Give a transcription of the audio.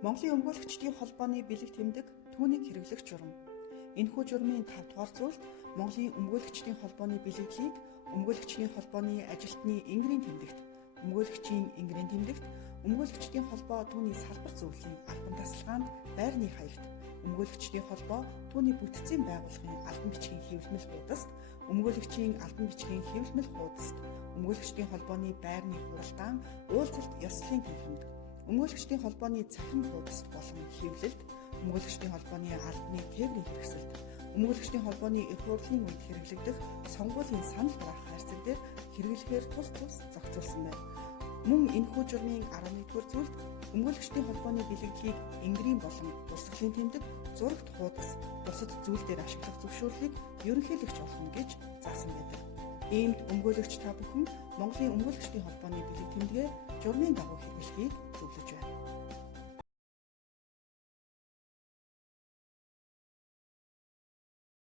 Монголын өмгөөлөгчдийн холбооны бэлэг тэмдэг түүнийг хэрэглэх журам. Энэхүү журмын 5 дугаар зүйлд Монголын өмгөөлөгчдийн холбооны бэлэглийг өмгөөлөгчдийн холбооны ажилтны ингэрийн тэмдэгт, өмгөөлөгчийн ингэрийн тэмдэгт, өмгөөлөгчдийн холбоо түүний салбар зөвлөлийн албан тасалгаанд, байрны хаягт, өмгөөлөгчдийн холбоо түүний бүтцийн байгууллагын албан бичгийн хэвлэмэл хуудаст, өмгөөлөгчийн албан бичгийн хэвлэмэл хуудаст, өмгөөлөгчдийн холбооны байрны хуралдаан, уулзалт, ёслолын танхимд, өмгөөлөгчдийн холбооны цахим хуудаст болон хэвлэлд, өмгөөлөгчдийн холбооны албаны тээврийн хэрэгсэлд, өмгөөлөгчдийн холбооны эх хурлын үед хэрэглэгдэх сонгуулийн санал хураах хайрцаг дээр хэрэглэхээр тус зохицуулсан байна. Мөн энэхүү журмын 11-р зүйлд өмгөөлөгчдийн холбооны бэлэглийг ингэрийн болон урсгалын тэмдэг, зурагт хуудас, бусад зүйл дээр ашиглах зөвшөөрлийг ерөнхийлөгч олгоно гэж заасан байдаг. Иймд өмгөөлөгч та бүхэн Монголын өмгөөлөгчдийн холбооны бэлэг тэмдгээ журмын дагуу хэрэглэхийг